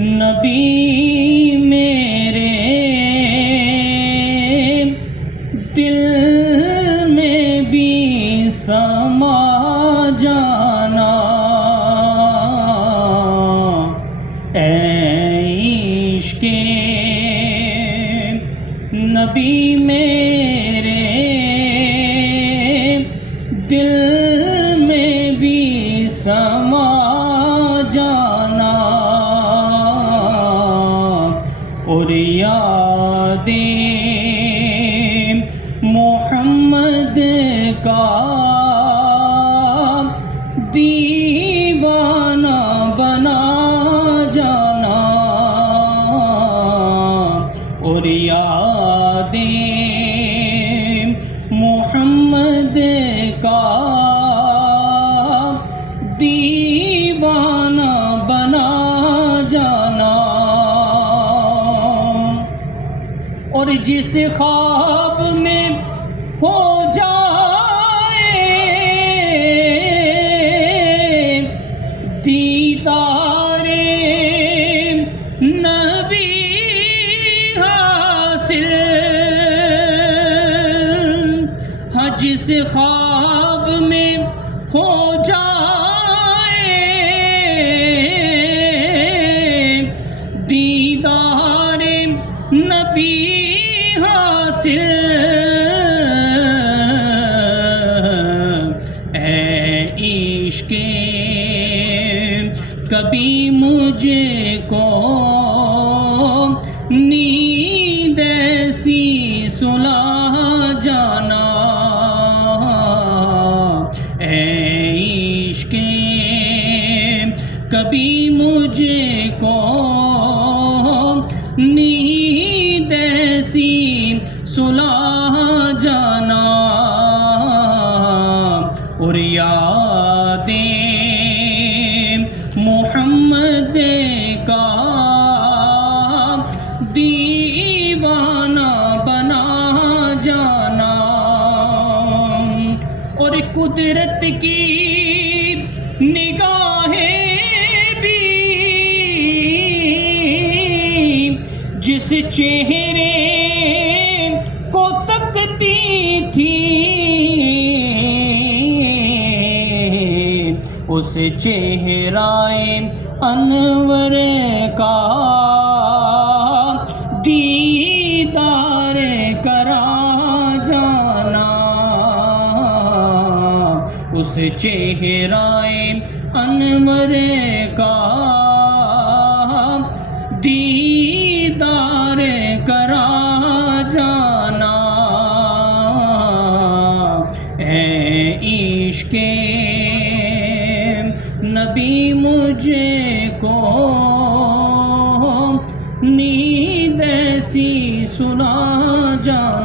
نبی میرے دل میں بھی سما جانا، اے عشق نبی میرے دل میں بھی سما جانا، اور یاد محمد کا دیوانہ بنا جانا، اور یاد محمد کا دیوانہ بنا جانا، اور جس خواب میں ہو جائے دیدار نبی حاصل، ہاں جس خواب میں ہو جائے دیدار نبی حاصل، اے عشق کبھی مجھے کو نیند ایسی سلا جانا، اے عشق کبھی مجھے کو نیند ایسی سلا جانا، اور یاد محمد کا دیوانہ بنا جانا، اور قدرت کی نگاہیں بھی جس چہرے کو تکتی تھی اس چہرہ انور کا دیدار کرا جانا، اس چہرہ انور کا دیدار کرا جانا، اے عشق نبی مجھے کو نیند ایسی سلا جانا۔